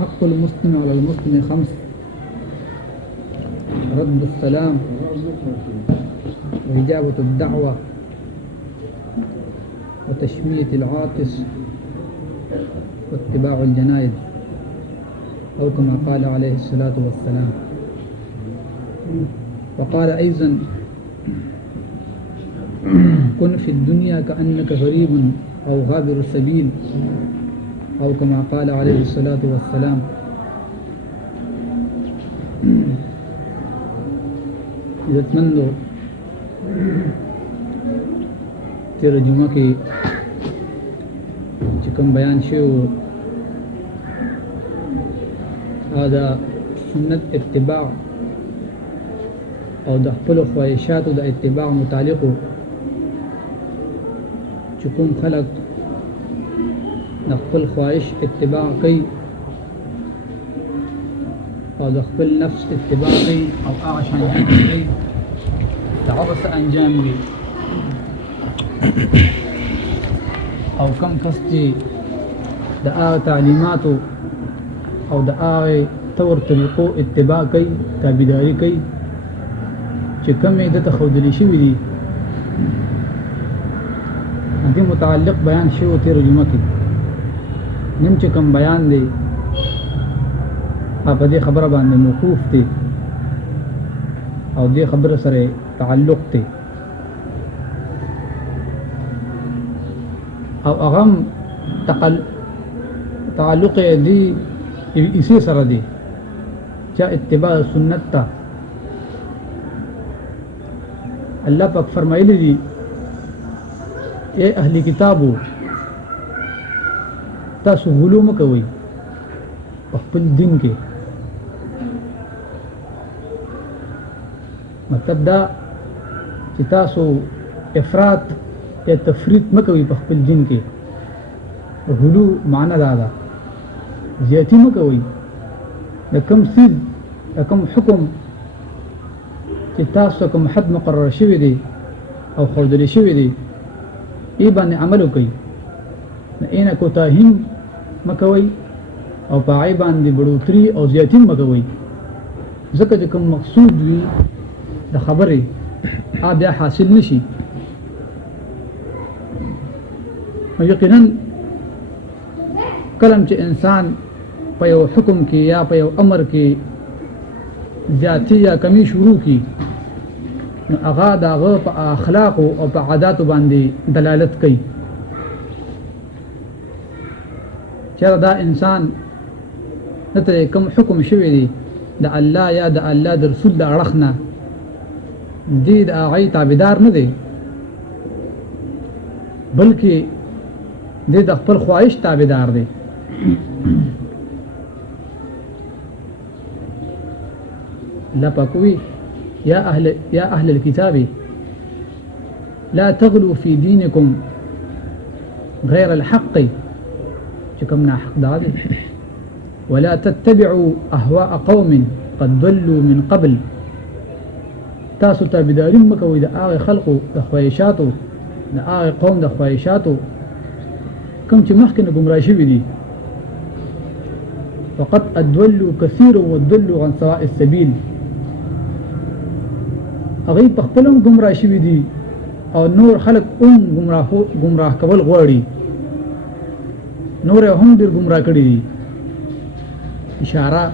حق المسلم على المسلم 5: رد السلام وإجابة الدعوة وتشميت العاطس واتباع الجنائز، أو كما قال عليه الصلاة والسلام. وقال أيضا: كن في الدنيا كأنك غريب أو غابر السبيل، أو كما قال عليه الصلاة والسلام. عزتمندو تیر جمعہ کی چکم بیان شو هذا سنت اتباع او د خپل خواهشاتو د اتباع متعلق چکم خلق د خپل خواهش اتباع کوي او د خپل نفس اتباع کوي او هغه شان کوي دغه څه انجام وي او کم کس چې د هغه تعلیماتو او د هغه طور طریقو اتباع کوي تابعداري کوي چې کومې دته ښودلې شوي دي. دې متعلق بیان شوی تېره جمعه کې. نن چې کوم بیان دی په دې خبره باندې موقوف دی او دې خبره سره تعلق دی او اغم تعلق دی اسی سره دی چې اتباع سنت تا الله پاک فرمایلی دی: اے اهل کتابو تاسو غلو مکوئ په خپل دین کې. مطلب دا چې تاسو افراط یا تفریط مکوئ په خپل دین کې. غلو معنی دا ده زیاتی مکوئ د کوم څیز د کوم حکم چې تاسو کوم حد مقرر شوی دی او ښودلی شوی دی ای باندې عمل وکئ. اینه کوتاهي مکوئ او په هغې باندې بړوتري او زیاتي مکوئ، ځکه چې کوم مقصود وي د خبرې هغه بیا حاصل نشي. یقینا کلم چې انسان په یو حکم کې یا په یو امر کې زیاتی یا کمی شروع کی نو هغه د هغه په اخلاقو او په عاداتو باندې دلالت کوي. چېرې دا انسان دته کوم حکم شوی دی د الله یا د الله د رسول د اړخ نه دی د هغې تابعدار نه دی، بلکې دی د خپل خواهش تابعدار دی. الله پاک وی: یا اهل الكتاب لا تغلوا في دينكم غير الحق، چې کوم ناحق دا دی، ولا تتبعوا اهواء قوم قد ضلوا من قبل، تاسو تابعداري مکوئ د هغه خلقو د خواهشاتو د هغه قوم د خواهشاتو کوم چې مخکې نه ګمراه شوي دي. وقد اضلوا كثيرا وضلوا عن سواء السبيل، هغوی په خپل هم ګمراه شوي دي او نور خلک هم ګمراه کول غواړي، نور هم ډېر ګمراه کړي دي. اشاره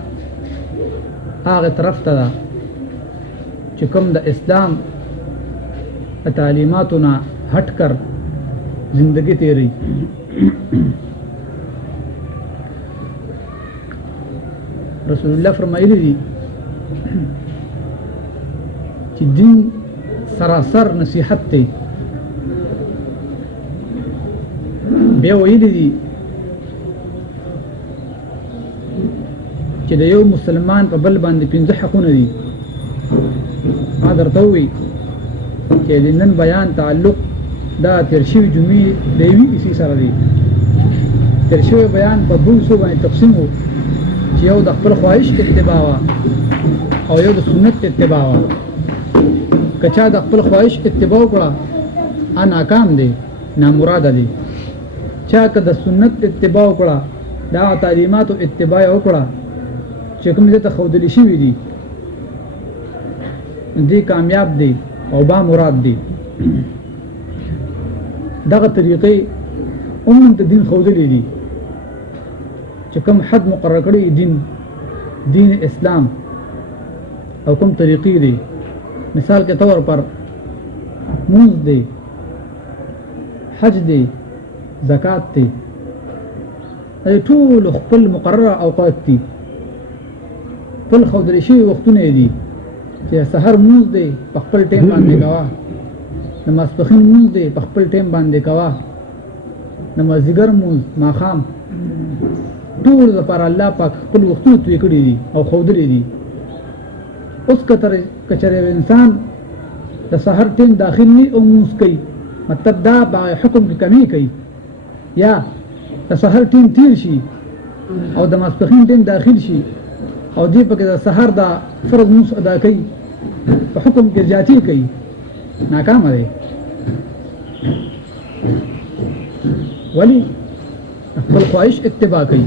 هغه طرف ته ده چې کوم د اسلام تعلیماتو نه هټ کر زندگی تیری. رسول الله فرمایلی دي چې دین سراسر نصیحت دی. بیا ویلی دي چې د یو مسلمان په بل باندې 5 حقونه دي. ما درته ووي چې د نن بیان تعلق دا تیر شوي جمعې د یوې کیسې سره دی. تیر شوی بیان په 200 باندې تقسیم و چې یو د خپل خواهش اتباع وه او یو د سنت اتباع وه. که چا د خپل خواهش اتباع وکړه ناکام دی، نامراده دی، چا که د سنت اتباع وکړه دا تعلیماتو اتباع وکړه چې کوم دې ته ښودلی شوي دي دی کامیاب دی او با مراد دی دغه طریقې هم د دین ښودلی دي چې کوم حد مقرر کړی دین اسلام او کوم طریقې دي مثال کے طور پر مونځ دی حج دی زکات دی دا ټول خپل مقرره اوقات دي خپل ښودلی شوي وختونه دي چې سحر مونځ دی په خپل ټیم باندې کوه د ماسپښین مونځ دی په خپل ټیم باندې کوه د مازدیګر مونځ ماښام ټول لپاره الله پاک خپل وختونه توی کړي دي او ښودلي دي اوس که چېرې انسان د سحر ټیم داخل نی او مونځ کوي مطلب دا په حکم کې کمی کوي یا د سحر ټیم تیر شي او د ماسپښین ټیم داخل شي او دې پکې د سحر دا فرض مونځ ادا کوي په حکم کې زیاتی کوي ناکامه دی ولی خپل خواهش اتباع کوي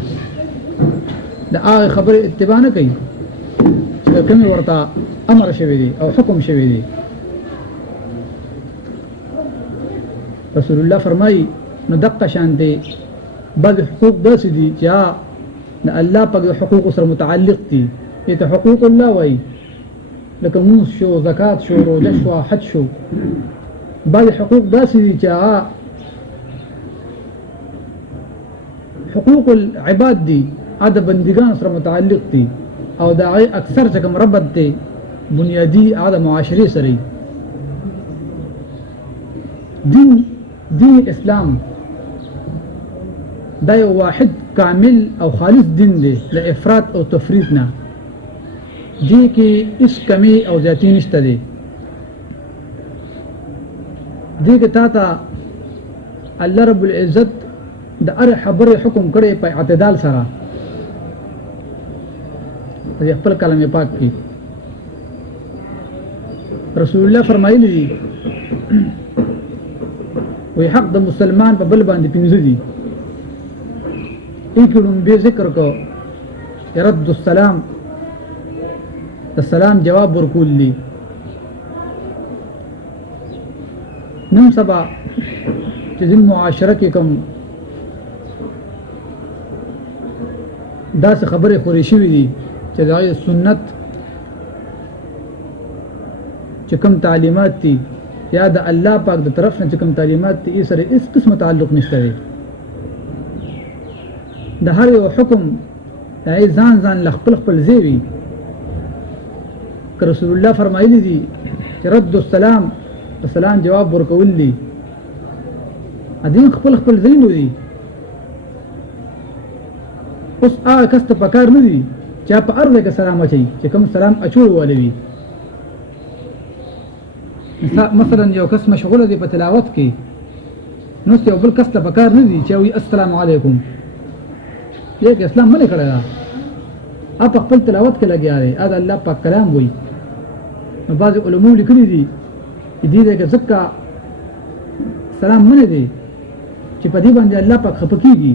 د هغه خبرې اتباع نه کوي چې کومې ورته امر شوی دی او حکم شوی دی رسول الله فرمایي نو دقه شان دی بعض حقوق داسې دي چې د الله پاک د حقوق سره متعلق دي دې ته حقوق الله وایي لکه مونځ شو زکات شو روژه شو حج شو بعض حقوق داسې دي چې هغه حقوق العباد دي هغه د بندګانو سره متعلق دي او د هغې اکثر چې کوم ربط دی بنیادي هغه د معاشرې سره دین اسلام دا یو واحد کامل او خالص دین دی له افراط او تفریط نه دې کې هیڅ کمی او زیاتی نشته دی دې کې تا ته الله رب العزت د هرې خبرې حکم کړی په اعتدال سره په خپل کلام پاک کې رسول الله فرمایلی دي وی حق د مسلمان په بل باندې پنځه دي ایکړم به ذکر کو رد السلام د سلام جواب ورکول دي نن سبا چې د معاشره کې کوم داسې خبرې خورې شوې دي چې د هغې سنت چې کوم تعلیمات دي یا د الله پاک د طرف نه چې کوم تعلیمات دي یې سره هېڅ قسمه تعلق نشته دی د هر یو حکم د هغې ځان له خپل ځای وي که رسول الله فرمایلی دي چې رد السلام د سلام جواب ورکول دي دین خپل ځایونه دي اوس هغه کس ته پکار نه دي چې په هر ځای کې سلام اچوي چې کوم سلام اچول والی وي مثلا یو کس مشغوله دی په تلاوت کې نو یو بل کس ته پکار نه دي چې وایي السلام علیکم یک اسلام منع کړی دا په خپل تلاوت کې لګیا دی دا الله پاک کلام وایي نو بعضې علماو لیکلي دي چې دې کې ځکه سلام منع دی چې په دې باندې الله پاک خفه کېږي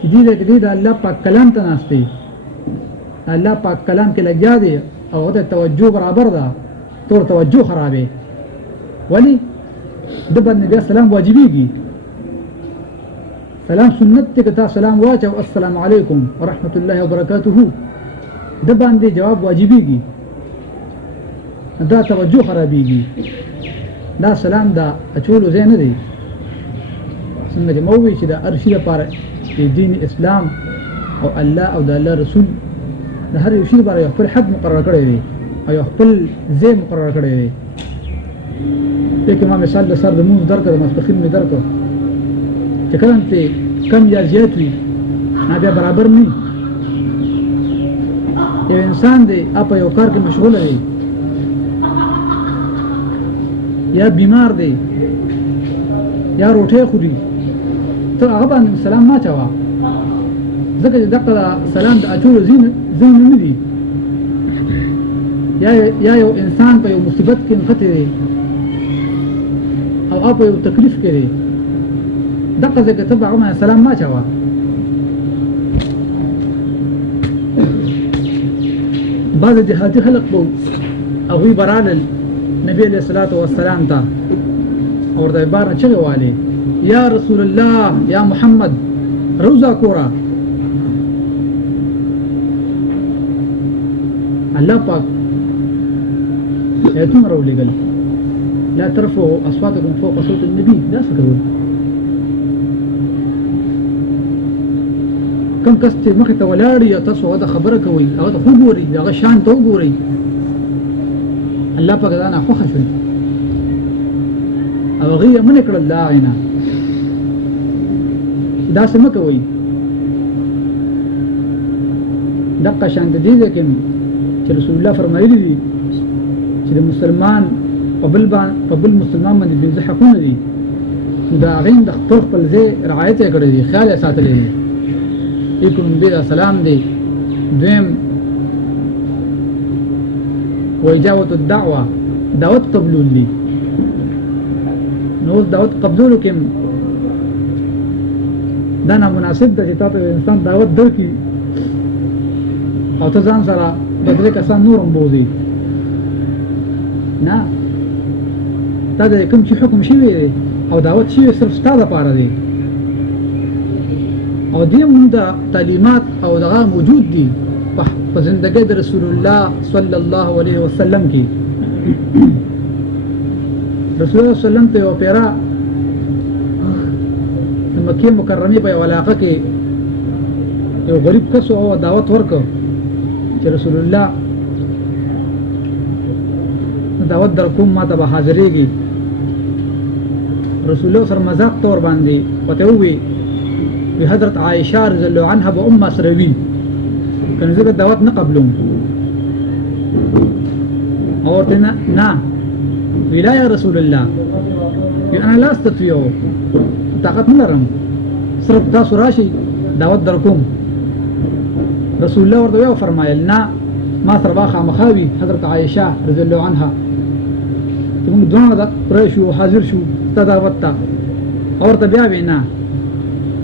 چې دې د الله پاک کلام ته ناست دی الله پاک کلام کې لګیا دی او هغه ته توجه برابر ده تور توجه خرابې ولی د باندې بیا سلام واجبېږي سلام سنت دی که تا سلام واچو السلام علیکم ورحمت الله وبرکاته د باندې جواب واجبېږي دا توجه خرابېږي دا سلام دا اچولو ځای نه دی څنګه چې ما ووایي چې د هر شي لپاره د دین اسلام او الله او د الله رسول د هر یو شي لپاره یو خپل حد مقرر کړی دی او یو خپل ځای مقرر کړی دی دې کې ما مثال د سر د مونځ درکړه د ماسپښین مې درکړه چې کله ته کم یا زیات وي بیا برابر نه یو انسان دی په یو کار کې مشغوله دی یا بیمار دی یا روټۍ خوري ته هغه باندې سلام ما اچوه ځکه چې دغه سلام د اچولو ځای نه دي یا یو انسان په یو مصیبت کې نښتی دی او په یو تکلیف کې دی دقه ځکه ته هغه باندې سلام ما چاوه بعض جهادي خلق بو هغوی برالل نبی علیہ الصلوۃ والسلام ته اور د عبارت چغه والی یا رسول الله یا محمد روزا کورا الله پاک ایتونه راولېږل لا ترفعوا اصواتكم فوق صوت النبي دا څه کوي کوم کس چې مخې ته ولاړ یا تاسو هغه خبره کوي هغه ته وګورئ هغه شان ته وګورئ الله پاک دا نه خوښ شو او هغه یې منع کړل لا عینا دا څه مه کوئ دقه شان د دې ځکه چې رسول الله فرمایلی دي چې د مسلمان په بل مسلمان باندې پنځه حقونه دي دا هغې د خپل ځای رعایت یې کړی دی خیال یې ساتلی دی ایکم بیا سلام دی دویم و اجابت الدعوه دعوت قبول دی نو دعوت قبول کوم دا نه مناسب ده چې تاسو انسان دعوت درکړي او ته ځان سره د درې کسان نورم بوزي نه دا د کوم چې حکم شوی دی او دعوت شوی صرف ستا دپاره دی او دې موږ د تعلیمات او دغه موجود دي په زندګۍ د رسول الله صلی الله علیه وسلم کې رسول الله صلی الله علیه وسلم ته یو پیرا د مکې مکرمې په یو علاقه کې یو غریب کس او دعوت ورکړ چې رسول الله دعوت در کوم ما ته به حاضرېږي رسول الله سره مذاق طور باندې ورته ووی وی حضرت عائشہ رضی الله عنها به ام سره وي کنه زه دعوت نه قبلوم او ورته نه ویلا یا رسول الله انا لا استطيع طاقت نه لرم صرف تاسو راشي دعوت در کوم رسول الله ورته یو فرمایل نه ما سره واخا مخاوي حضرت عائشہ رضی الله عنها ته موږ دوه د پرشو حاضر شو ته دعوت ته اورته بیا وینا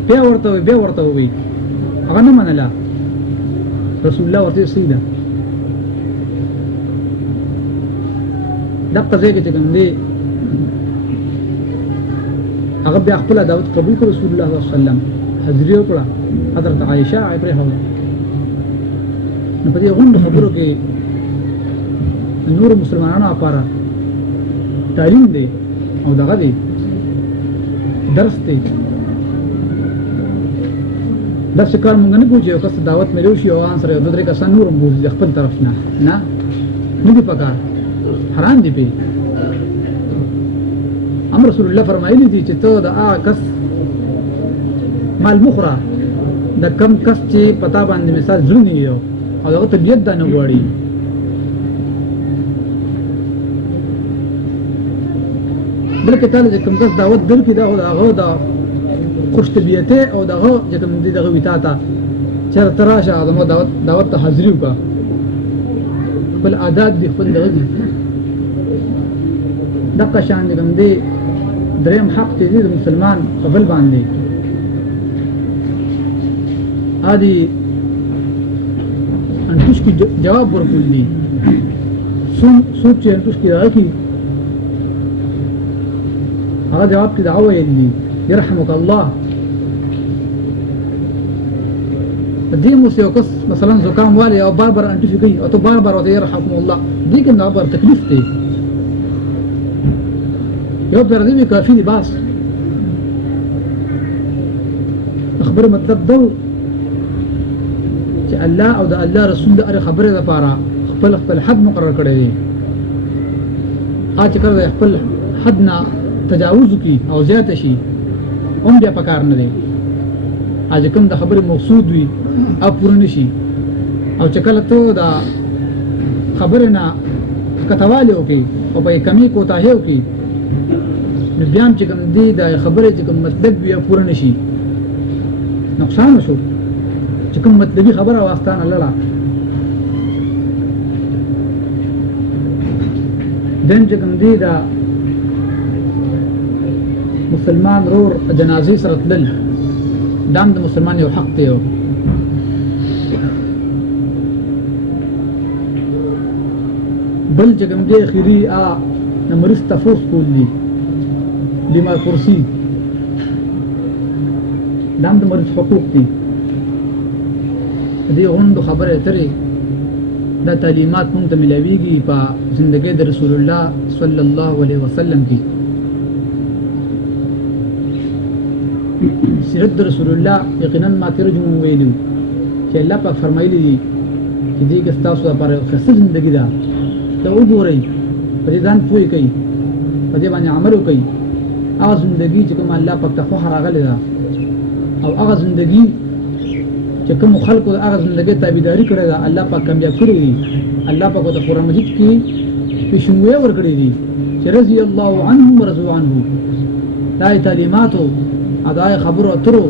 بیا ورته وی هغه نه منله رسول الله ورته سیده دغه ځای کې چې کوم دی هغه بیا خپل دعوت قبول کړ رسول الله صلی الله علیه وسلم حاضر وکړه حضرت عائشہ عبره نو په دې غونډه خبرو کې نور مسلمانانو لپاره تعلیم دی او دغه دی درس دی دا څه کار مونږ نه کوو چې یو کس دعوت ملو شي او ان سره یو درې کسان نور هم بوځي د خپل طرف نه نه دي پکار حرام دي پې امر رسول الله فرمایلی دي چې ته د هغه کس مال مخوره د کم کس چې پتا باندې مثال ځلونی یو او دغه طبیعت دا نه غواړي بلکې تعالی چې کوم کس دعوت درکړي دا هغه د خوش طبیعته او دغه چې کوم دي دغه ویتا ته چېرته ته راشه زموږ دعوت ته حاضري وکړه خپل عادات دي خپل دغه دي دغه شان دي کوم دی دریم حق دی د مسلمان په بل باندې ادي انتوش کی جواب ورکول دي سوچ چې انتوش کی راکی هغه جواب کې دعوه یې دي يرحمك الله دې مو یو کس مثلا زکام والی او بار انټیفي کوي او ته بار وته يرحمكم الله دې کې نه بار تکلیف دی یو پر دې کافي دی بس خبر مطلب دا چې الله او د الله رسول د خبره لپاره خپل حد مقرر کړی دی اته کړی خپل حد نه تجاوز کی او زیات شي هم بیا پکار نه دی اځ کوم د خبره مقصود وي او پوره نشي او چې کله ته دا خبره نه کتواله وکي او په کمی کوتاهه وکي نو بیا چې کوم دی دا خبره چې کوم مطلب بیا پوره نشي نقصان شو چې کوم مطلبي خبره واستان الله لا دیم چې کوم دی دا مسلمان رور جنازې سره تلل دا هم د مسلمان یو حق دی بل چې کوم دی اخري د مریض تفوس کول دي لما کرسي دا هم د مریض حقوق دي دې غوندو خبرې اترې دا تعلیمات مونږ ته ملاویږي په زندګۍ د رسول الله صلی الله علیه وسلم کې سیرت د رسول الله یقینا ما ترجمه ویلو چې الله پاک فرمایلی دي چې دې کې تاسو لپاره ښه زندګي ده ته وګورئ په دې ځان پوه کړئ په دې باندې عمل وکړئ هغه زندګي چې کوم الله پاک ته خو راغلی ده او هغه زندګي چې کوم خلکو هغه زندګي تابعداري کړې ده الله پاک کامیاب کړی دي الله پاک د قرآن مجید کې پیشنګوي ورکړي دي چې رضی الله عنهم ورضوا عنه دا تعلیماتو اداي خبرو اترو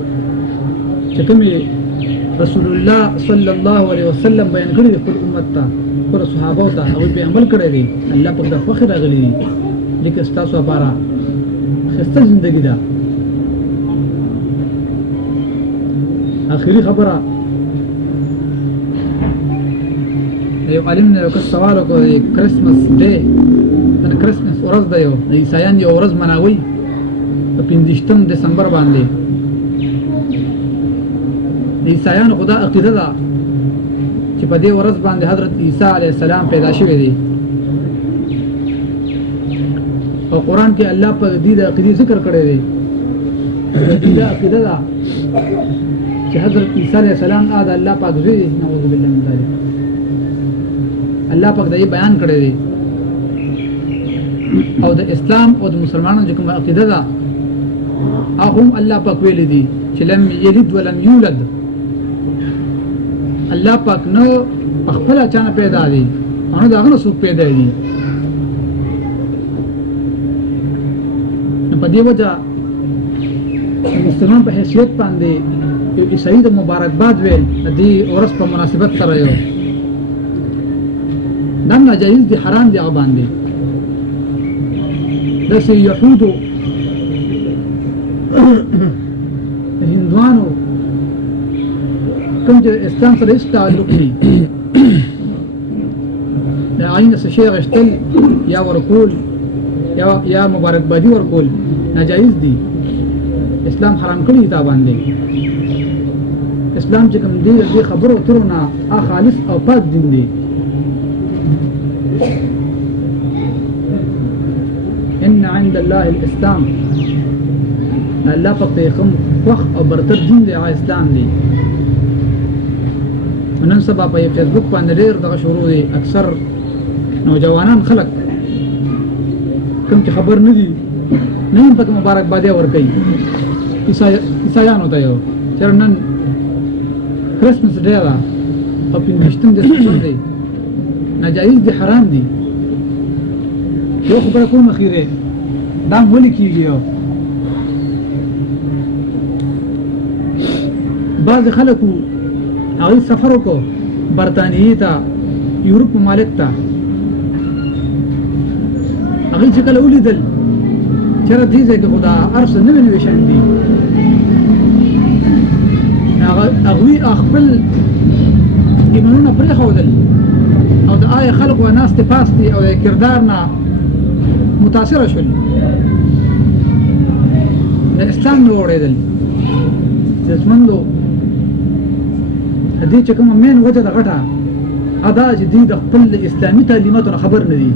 چې کوم رسول الله صلی الله علیه وسلم بیان کړی خپل امت ته خپل صحابه ته او به عمل کړی دي الله پاک د فخر راغلی دي لیکن تاسو لپاره خسته ژوندۍ ده اخري خبره یو عالم نه یو سوال وکړ کرسمس ډے دا کرسمس ورځ ده یو عیسایان یو ورځ مناوي په 15 دسمبر باندې عیسایان خدا عقیده ده چې په دې ورځ باندې حضرت عیسی علیه السلام پیدا شوی دی او قرآن کې الله په دې د عقیده ذکر کړی دی دې عقیده ده چې حضرت عیسی علیه السلام دا الله پاک زوی نعوذ بالله من ذلک الله پاک دا بیان کړی دی او د اسلام او د مسلمانانو چې کوم عقیده ده هم الله پاک ویل دي چې لم یلد ولم یولد الله پاک نو خپل اچانه پیدا دي انو داغه څوک پیدا دي په دې وجه مسلمان په حیثیت باندې یو عیسائی د مبارکباد وي دې ورځ په مناسبت سره یو دا ناجایز دي حرام دي هغه باندې د سې يهودو هندوانو کوم چې اسلام سره هیڅ تعلق نه د عین څه شی غشتل یا ورکول یا مبارکبادي ورکول ناجایز دي اسلام حرام کړی دا باندې اسلام چې کوم دی د خبرو ترونه خالص او پاک دین دی ان عند الله الاسلام الله پاک خم وخ او برتر دین دی اسلام دی نن سبا په فیسبوک باندې ډېر دغه شروع دي اکثر نوجوانان خلک کوم چې خبر نه دي نه هم پکې مبارکبادي ورکوي عیسایانو ته یو چې نن کرسمس ډے ده او 15 دسمبر دی ناجایز دي حرام دي یو خبره کوم اخیره دا ولې کیږي بعض خلکو هغه سفر وکړو برتانیې ته یورپ ممالک ته هغه چې کله ولیدل چې را دي چې خدا ارس نه ویل شان دي هغه خپل ایمانونه پرې خودل او د آی خلق و ناس ته پاستي او کردار نه متاثر شول د اسلام نو اورېدل ځمندو هدي چې کوم مين وجه د غټه ادا چې دي د خپل اسلامي تعلیماتو خبر نه دي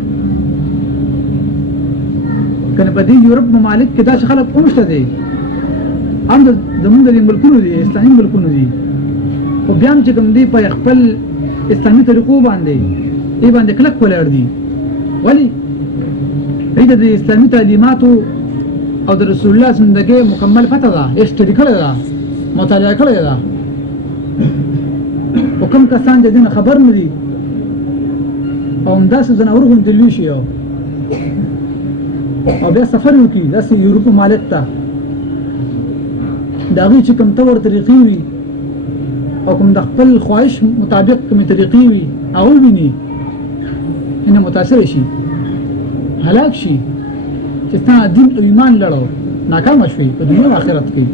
کنه په دې یورپ ممالک کې دا خلک اومشته دي هم زمونږ د ملکونو دي اسلامي ملکونو دي خو بیا چې کوم دي په خپل اسلامي طریقو باندې ای باندې کلک ولاړ دي ولی دې د اسلامي تعلیماتو او د رسول الله زندګي مکمل پته ده استډی کړی ده مطالعه کړی ده وکم کسان د دین خبر نه دي او همداسې زناور غوندې لوي شي او بیا سفر وکړي داسې یورپ ممالک ته د هغې چې کوم طور طریقې وي او کوم د خپل خواهش مطابق کومې طریقې وي هغه وویني انه متاثر شي هلاک شي چې ستا دین او ایمان لړو ناکام شوي په دنیا او آخرت کې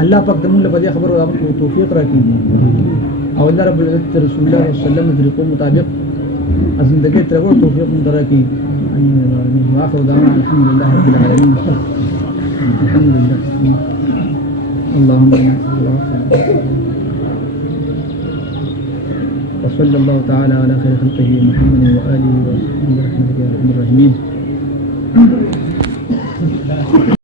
الله پاک دمون له بدی خبرو توفیق راکړي او الله رب العزت رسول الله صلی الله علیه وسلم طریقو مطابق زندگی تر ورو توفیق من درکې واخر دعوانا الحمد لله رب العالمين الحمد لله اللهم وصلى الله تعالى على خير خلقه محمد وآله وصحبه برحمتك يا أرحم الراحمين